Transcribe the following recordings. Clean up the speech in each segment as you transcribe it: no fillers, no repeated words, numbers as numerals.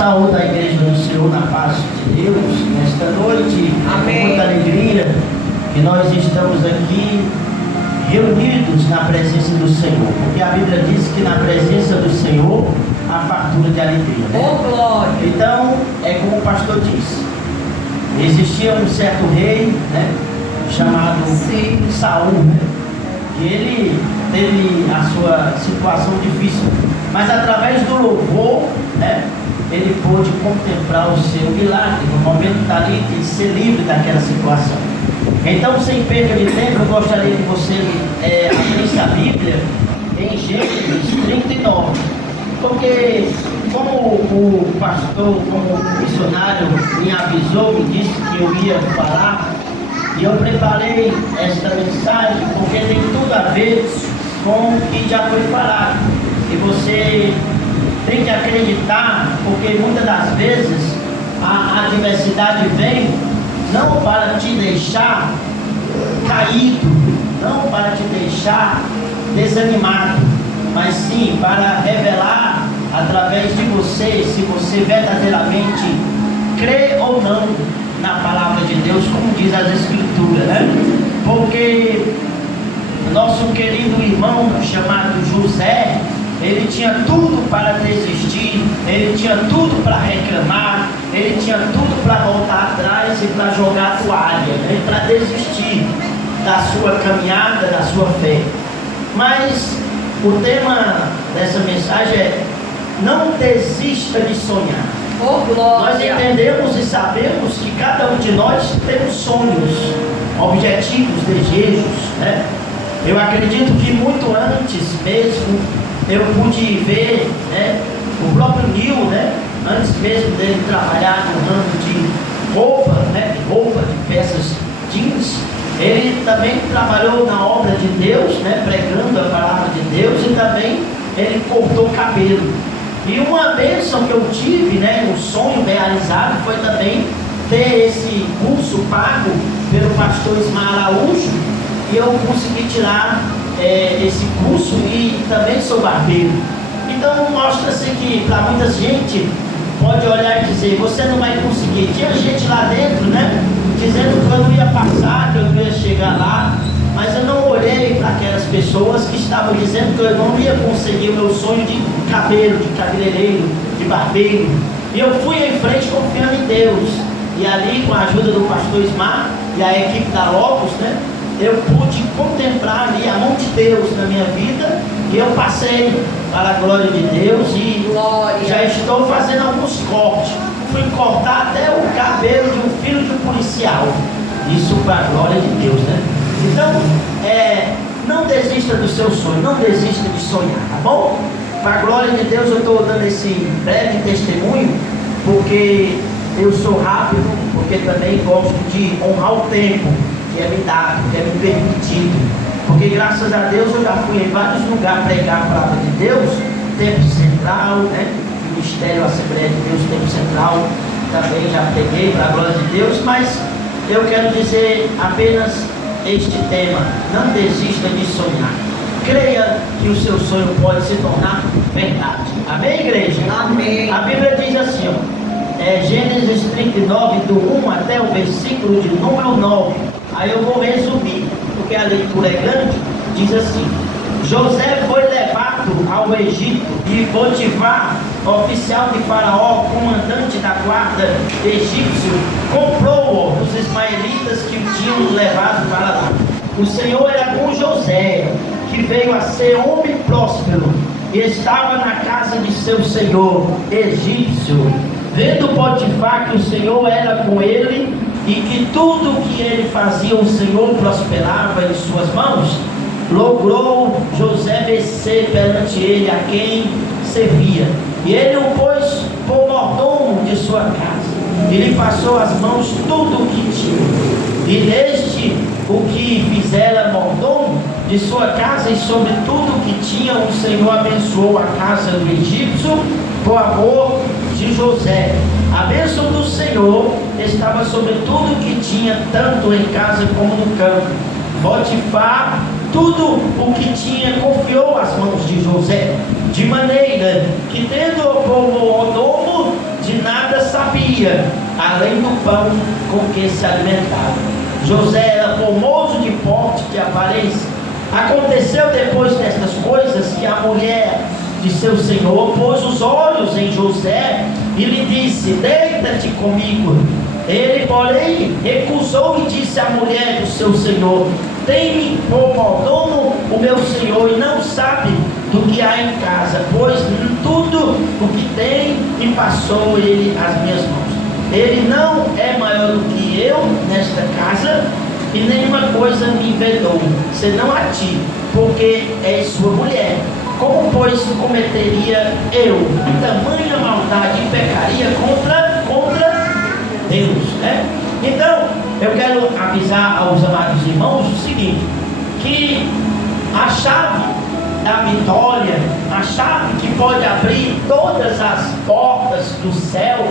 Saúde a igreja do Senhor na paz de Deus nesta noite. Amém. Com muita alegria que nós estamos aqui reunidos na presença do Senhor, porque a Bíblia diz que na presença do Senhor há fartura de alegria, né? Oh, glória! Então, é como o pastor disse, existia um certo rei, né, chamado Saul, né? E ele teve a sua situação difícil, mas através do louvor, né, ele pôde contemplar o seu milagre no momento dali de ser livre daquela situação. Então, sem perda de tempo, eu gostaria que você abrisse a Bíblia em Gênesis 39, porque como o pastor, como o missionário me avisou, me disse que eu ia falar, e eu preparei esta mensagem porque tem tudo a ver com o que já foi falado. E você tem que acreditar, porque muitas das vezes a adversidade vem não para te deixar caído, não para te deixar desanimado, mas sim para revelar através de você, se você verdadeiramente crê ou não na palavra de Deus, como diz as Escrituras, né? Porque nosso querido irmão chamado José, ele tinha tudo para desistir, ele tinha tudo para reclamar, ele tinha tudo para voltar atrás e para jogar a toalha, né? Para desistir da sua caminhada, da sua fé. Mas o tema dessa mensagem é: não desista de sonhar. Oh, glória! Nós entendemos e sabemos que cada um de nós temos sonhos, objetivos, desejos, né? Eu acredito que muito antes mesmo eu pude ver, né, o próprio Nil, né, antes mesmo dele trabalhar no ramo de roupa, né, de peças jeans, ele também trabalhou na obra de Deus, né, pregando a palavra de Deus, e também ele cortou cabelo. E uma bênção que eu tive, né, um sonho realizado, foi também ter esse curso pago pelo pastor Ismael Araújo, e eu consegui tirar esse curso, e também sou barbeiro. Então mostra-se que para muita gente pode olhar e dizer: você não vai conseguir. Tinha gente lá dentro, né, dizendo que eu não ia passar, que eu não ia chegar lá, mas eu não olhei para aquelas pessoas que estavam dizendo que eu não ia conseguir o meu sonho de cabelo, de cabeleireiro, de barbeiro. E eu fui em frente confiando em Deus, e ali, com a ajuda do pastor Ismar e a equipe da Logos, né, eu pude contemplar ali a mão de Deus na minha vida, e eu passei para a glória de Deus, e glória. Já estou fazendo alguns cortes. Fui cortar até o cabelo de um filho de um policial. Isso para a glória de Deus, né? Então, não desista do seu sonho, não desista de sonhar, tá bom? Para a glória de Deus, eu estou dando esse breve testemunho, porque eu sou rápido, porque também gosto de honrar o tempo que é me dado, que é me permitido, porque graças a Deus eu já fui em vários lugares pregar a palavra de Deus, Tempo Central, né? Ministério Assembleia de Deus, Tempo Central, também já preguei para a glória de Deus, mas eu quero dizer apenas este tema: não desista de sonhar, creia que o seu sonho pode se tornar verdade. Amém, igreja? Amém. A Bíblia diz assim, ó, Gênesis 39, do 1 até o versículo de número 9. Aí eu vou resumir, porque a leitura é grande. Diz assim: José foi levado ao Egito, e Potifar, oficial de Faraó, comandante da guarda egípcio, comprou-o dos ismaelitas que o tinham levado para lá. O Senhor era com José, que veio a ser homem próspero, e estava na casa de seu senhor egípcio. Vendo Potifar que o Senhor era com ele, e que tudo o que ele fazia o Senhor prosperava em suas mãos, logrou José vencer perante ele a quem servia, e ele o pôs por mordomo de sua casa, e lhe passou as mãos tudo o que tinha. E desde o que fizera mordomo de sua casa e sobre tudo o que tinha, o Senhor abençoou a casa do egípcio por amor de José. A bênção do Senhor estava sobre tudo o que tinha, tanto em casa como no campo. Potifar, tudo o que tinha, confiou às mãos de José, de maneira que, tendo por mordomo de dia, além do pão com que se alimentava. José era formoso de porte, de aparência. Aconteceu depois destas coisas que a mulher de seu senhor pôs os olhos em José e lhe disse: deita-te comigo. Ele, porém, recusou e disse à mulher do seu senhor: tem-me por mordomo o meu senhor, e não sabe do que há em casa, pois tudo o que tem me passou ele às minhas mãos. Ele não é maior do que eu nesta casa, e nenhuma coisa me vedou, senão a ti, porque és sua mulher. Como, pois, cometeria eu tamanha maldade e pecaria contra Deus, né? Então, eu quero avisar aos amados irmãos o seguinte, que a chave da vitória, a chave que pode abrir todas as portas do céu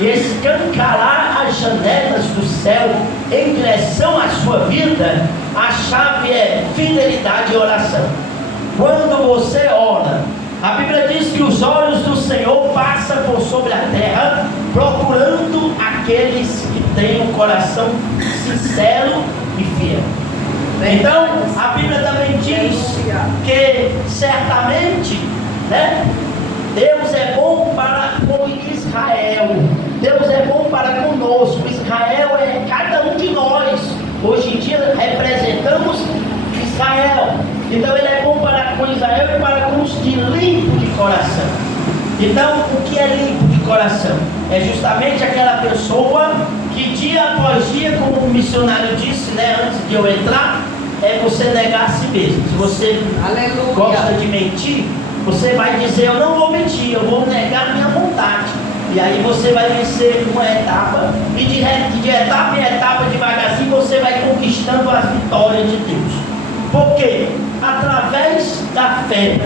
e escancarar as janelas do céu em direção à sua vida, a chave é fidelidade e oração. Quando você ora, a Bíblia diz que os olhos do Senhor passam por sobre a terra, procurando aqueles que têm um coração sincero e fiel. Então, a Bíblia também diz que certamente, né, Deus é bom para com Israel. Deus é bom para conosco. Israel é cada um de nós. Hoje em dia representamos Israel. Então ele é bom para com Israel e para com os que limpo de coração. Então, o que é limpo de coração? É justamente aquela pessoa que dia após dia, como o missionário disse, né, antes de eu entrar, é você negar a si mesmo. Se você gosta de mentir, você vai dizer: eu não vou mentir, eu vou negar minha vontade. E aí você vai vencer uma etapa, e de etapa em etapa, devagarzinho, você vai conquistando as vitórias de Deus. Por quê? Através da fé.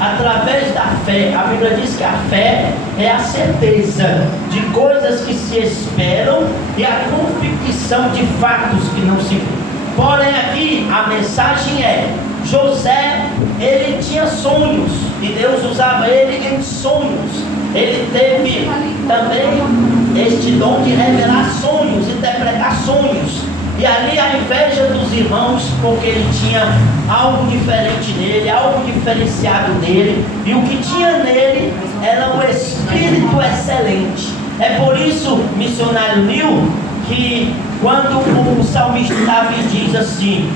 Através da fé, a Bíblia diz que a fé é a certeza de coisas que se esperam e a convicção de fatos que não se vêem. Porém aqui a mensagem é: José, ele tinha sonhos e Deus usava ele em sonhos. Ele teve também este dom de revelar sonhos, interpretar sonhos. E ali a inveja dos irmãos, porque ele tinha algo diferente nele, algo diferenciado nele, e o que tinha nele era um espírito excelente. É por isso, missionário Nil, que quando o salmista Davi diz assim: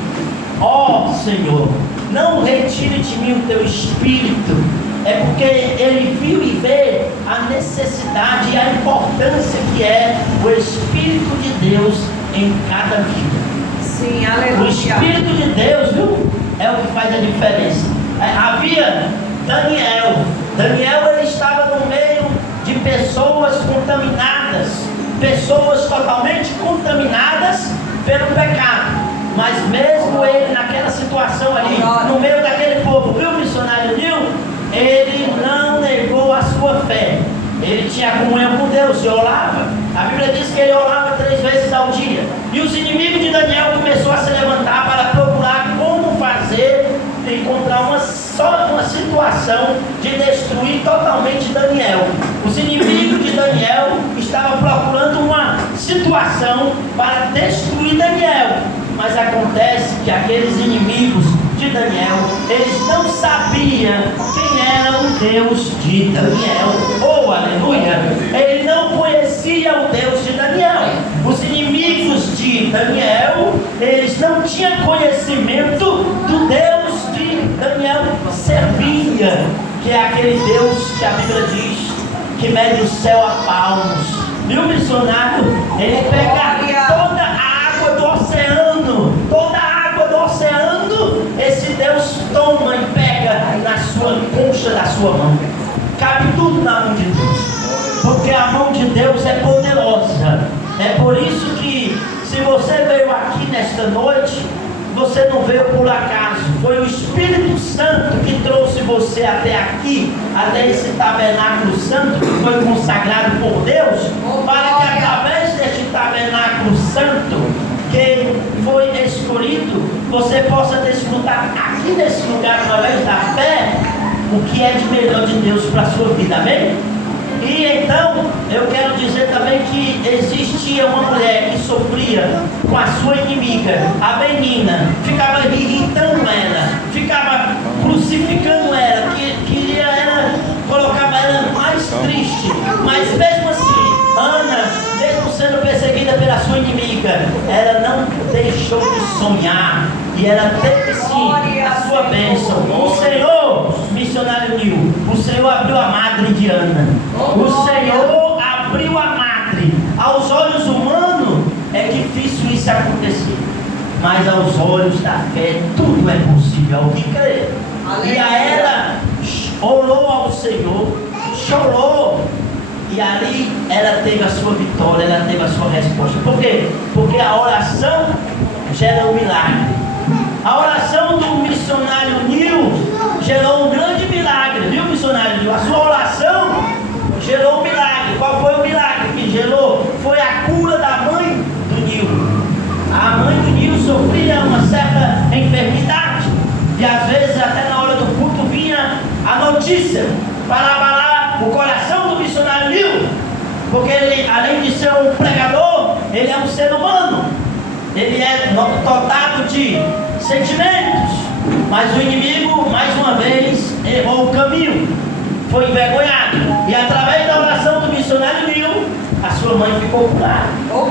ó Senhor, não retire de mim o teu espírito, é porque ele viu e vê a necessidade e a importância que é o Espírito de Deus em cada vida. Sim, aleluia. O Espírito de Deus, viu, é o que faz a diferença. Havia Daniel ele estava no meio de pessoas contaminadas, pessoas totalmente contaminadas pelo pecado, mas mesmo ele naquela situação ali, no meio daquele povo, viu, missionário Nil, ele não negou a sua fé. Ele tinha comunhão com Deus e orava. A Bíblia diz que ele orava 3 vezes ao dia. E os inimigos de Daniel começaram a se levantar para procurar como fazer, encontrar uma situação de destruir totalmente Daniel. Os inimigos de Daniel estavam procurando uma situação para destruir Daniel. Mas acontece que aqueles inimigos de Daniel, eles não sabiam quem era o Deus de Daniel. Oh, aleluia! Ele não conhecia o Deus de Daniel. Os inimigos de Daniel, eles não tinham conhecimento do Deus de Daniel servia, que é aquele Deus que a Bíblia diz que mede o céu a palmos. E o missionário, ele pega toda a água do oceano, toda a água do oceano, esse Deus toma e pega na sua concha da sua mão. Cabe tudo na mão de Deus, porque a mão de Deus é poderosa. É por isso que, se você veio aqui nesta noite, você não veio por acaso. Foi o Espírito Santo que trouxe você até aqui, até esse tabernáculo santo que foi consagrado por Deus, para que através deste tabernáculo santo que foi escolhido, você possa desfrutar aqui nesse lugar, através da fé, o que é de melhor de Deus para a sua vida. Amém? E então, eu quero dizer também que existia uma mulher que sofria com a sua inimiga, a Benina, ficava irritando ela, ficava crucificando ela, queria ela, colocava ela mais triste, mas mesmo assim, Ana, mesmo sendo perseguida pela sua inimiga, ela não deixou de sonhar, e ela teve sim a sua bênção. O Senhor, missionário Nil, o Senhor abriu a madre de Ana, o Senhor abriu a madre. Aos olhos humanos é difícil isso acontecer, mas aos olhos da fé tudo é possível ao que crê. E a ela orou ao Senhor, chorou, e ali ela teve a sua vitória, ela teve a sua resposta. Por quê? Porque a oração gera um milagre. A oração do missionário Nil gerou um grande milagre, viu, missionário Nil? A sua oração gerou um milagre. Qual foi o milagre que gerou? Foi a cura da mãe do Nil. A mãe do Nil sofria uma certa enfermidade, e às vezes até na hora do culto vinha a notícia para abalar o coração do missionário Nil, porque ele, além de ser um pregador, ele é um ser humano, ele é dotado de sentimentos, mas o inimigo mais uma vez errou o caminho, foi envergonhado, e através da oração do missionário Nil, a sua mãe ficou curada.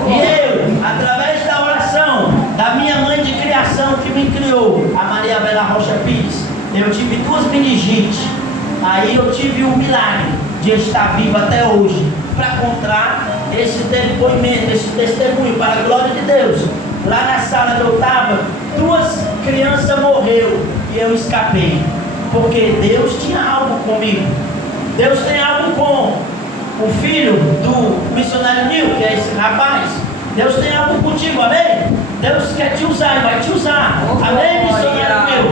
E eu, através da oração da minha mãe de criação que me criou, a Maria Bela Rocha Pires, eu tive 2 meningites. Aí eu tive um milagre de estar vivo até hoje para contar esse depoimento, esse testemunho para a glória de Deus. Lá na sala que eu estava, 2 crianças morreram e eu escapei, porque Deus tinha algo comigo. Deus tem algo com o filho do missionário Nil, que é esse rapaz. Deus tem algo contigo, amém? Deus quer te usar e vai te usar, amém, missionário Nil?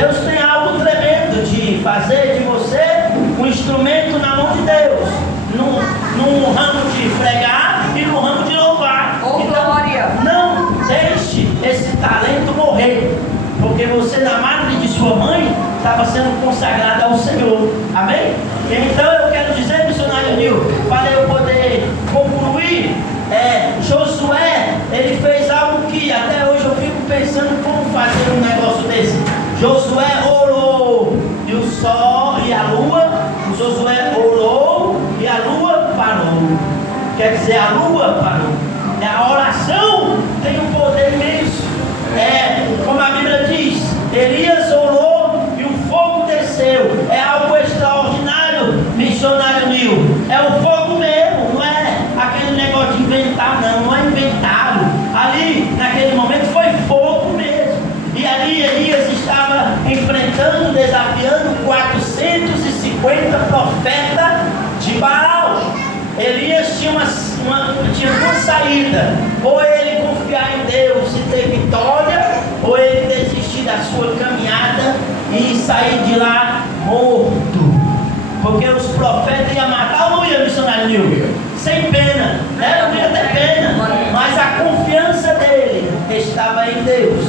Deus tem algo tremendo de fazer de você um instrumento na mão de Deus, no ramo de pregar e no ramo de louvar. Então, não deixe esse talento morrer, porque você, na madre de sua mãe, estava sendo consagrada ao Senhor, amém? Então eu quero dizer, missionário Nil, para eu poder concluir, Josué, ele fez algo que até hoje eu fico pensando como fazer um negócio desse. Josué orou, e o sol e a lua, Josué orou e a lua parou. Quer dizer, a lua parou. A oração tem um poder imenso. Como a Bíblia diz, Elias orou e o fogo desceu. É algo extraordinário, missionário Nil. É o fogo mesmo, não é aquele negócio de inventar, não é inventado. Ali, naquele momento, foi fogo mesmo. E ali Elias estava enfrentando, desafiando 450 profetas de Baal. Elias tinha uma saída: ou ele confiar em Deus e ter vitória, ou ele desistir da sua caminhada e sair de lá morto. Porque os profetas iam matar ou não ia, missionário Nil? Sem pena, né? Não ia ter pena, mas a confiança dele estava em Deus.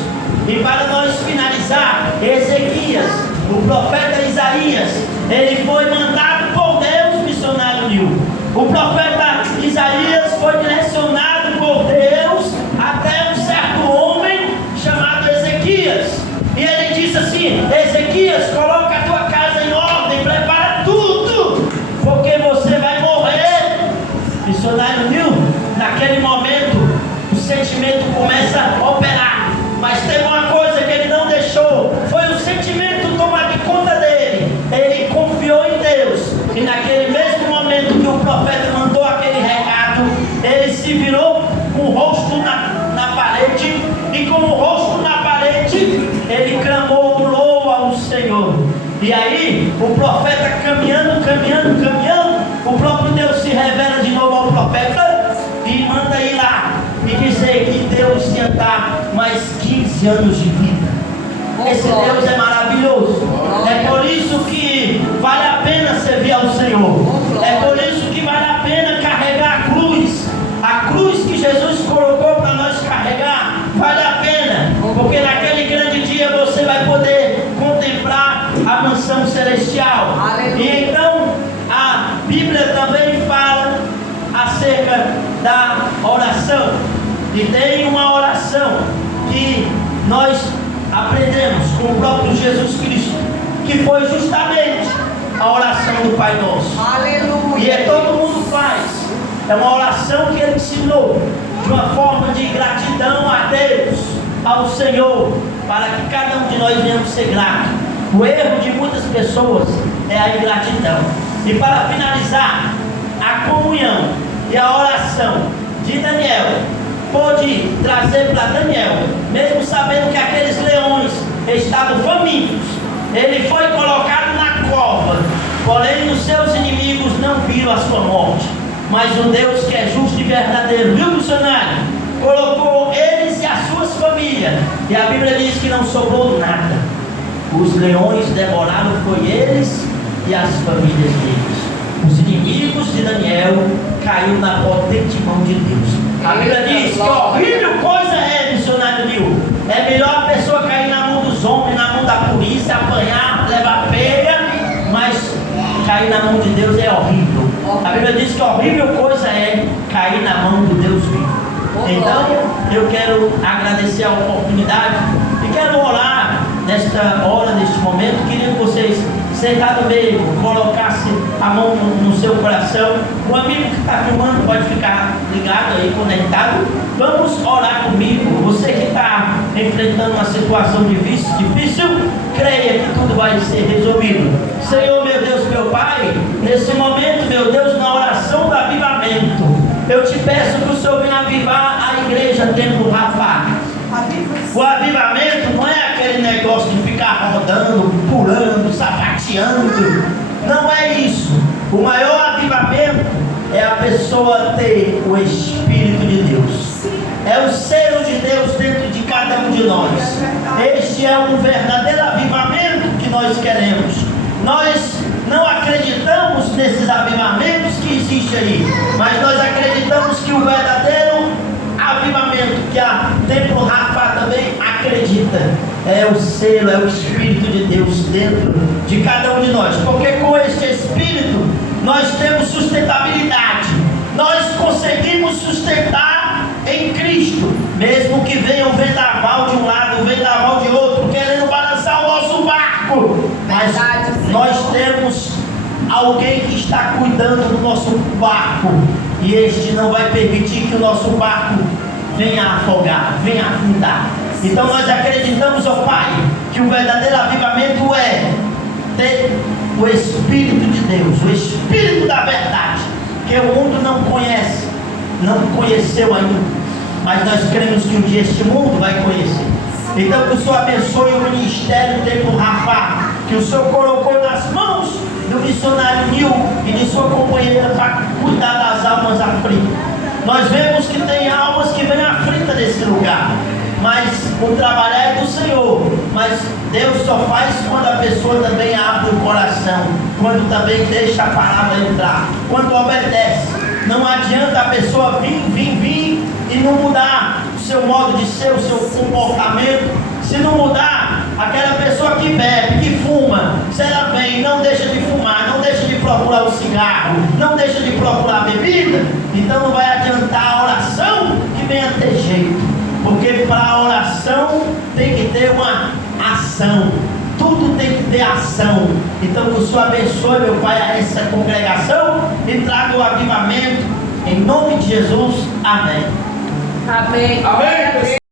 E para nós finalizar, Ezequias, o profeta Isaías, ele foi mandado por Deus, missionário Nil. O profeta Isaías foi direcionado por Deus até um certo homem chamado Ezequias. E ele disse assim: Ezequias, coloca a tua casa em ordem, prepara tudo, porque você vai morrer. Missionário Nil, naquele momento, o sentimento começa a operar. Mas tem uma coisa que ele não deixou, foi o sentimento tomar de conta dele. Ele confiou em Deus, e naquele mesmo momento que o profeta mandou aquele recado, ele se virou com o rosto na parede, e com o rosto na parede, ele clamou, orou ao Senhor. E aí, o profeta caminhando, o próprio Deus se revela de novo ao profeta, e manda ir lá e dizer que Deus ia dar mais 15 anos de vida. Esse Deus é maravilhoso. É por isso que vale a pena servir ao Senhor. É por isso que vale a pena carregar a cruz que Jesus colocou para nós carregar. Vale a pena, porque naquele grande dia você vai poder contemplar a mansão celestial. E então a Bíblia também E tem uma oração que nós aprendemos com o próprio Jesus Cristo, que foi justamente a oração do Pai Nosso. Aleluia. E todo mundo faz. É uma oração que Ele ensinou de uma forma de gratidão a Deus, ao Senhor, para que cada um de nós venhamos ser grato. O erro de muitas pessoas é a ingratidão. E para finalizar, a comunhão e a oração de Daniel pôde trazer para Daniel, mesmo sabendo que aqueles leões estavam famintos, ele foi colocado na cova, porém os seus inimigos não viram a sua morte. Mas o Deus que é justo e verdadeiro, viu, missionário? Colocou eles e as suas famílias, e a Bíblia diz que não sobrou nada. Os leões devoraram foi eles e as famílias deles. Os inimigos de Daniel caiu na potente mão de Deus. A Bíblia diz que horrível coisa é, missionário Nil. É melhor a pessoa cair na mão dos homens, na mão da polícia, apanhar, levar peia, mas cair na mão de Deus é horrível. A Bíblia diz que horrível coisa é cair na mão do Deus vivo. Então, eu quero agradecer a oportunidade e quero orar nesta hora, neste momento. Queria que vocês, sentados mesmo, colocassem a mão no seu coração. O amigo que está filmando pode ficar ligado aí, conectado. Vamos orar comigo. Você que está enfrentando uma situação difícil, creia que tudo vai ser resolvido. Senhor, meu Deus, meu Pai, nesse momento, meu Deus, na oração do avivamento, eu te peço que o Senhor venha avivar a igreja Templo Rafa. O avivamento não é aquele negócio de ficar rodando, pulando, sapateando. Não é isso. O maior avivamento é a pessoa ter o Espírito de Deus. É o selo de Deus dentro de cada um de nós. Este é um verdadeiro avivamento que nós queremos. Nós não acreditamos nesses avivamentos que existem aí, mas nós acreditamos que o verdadeiro avivamento que a Templo Rafa também acredita é o selo, é o Espírito de Deus dentro de cada um de nós, porque com este Espírito nós temos sustentabilidade, nós conseguimos sustentar em Cristo, mesmo que venha um vendaval de um lado, um vendaval de outro, querendo balançar o nosso barco, mas nós temos alguém que está cuidando do nosso barco, e este não vai permitir que o nosso barco venha afogar, venha afundar. Então nós acreditamos, ó Pai, que o verdadeiro avivamento é ter o Espírito de Deus, o Espírito da verdade, que o mundo não conhece, não conheceu ainda, mas nós cremos que um dia este mundo vai conhecer. Então que o Senhor abençoe o ministério Templo Rafa, que o Senhor colocou nas mãos do missionário Nil e de sua companheira para cuidar das almas aflitas. Nós vemos que tem almas que vêm aflitas nesse lugar, mas o trabalho é do Senhor. Mas Deus só faz quando a pessoa também abre o coração, quando também deixa a palavra entrar, quando obedece. Não adianta a pessoa vir e não mudar o seu modo de ser, o seu comportamento. Se não mudar, aquela pessoa que bebe, que fuma, se ela vem, não deixa de fumar, não deixa de procurar o cigarro, não deixa de procurar a bebida, então não vai adiantar a oração que venha ter jeito, porque para a oração tem que ter uma ação, tudo tem que ter ação. Então que o Senhor abençoe, meu Pai, essa congregação e traga o avivamento, em nome de Jesus, amém. Amém. Amém.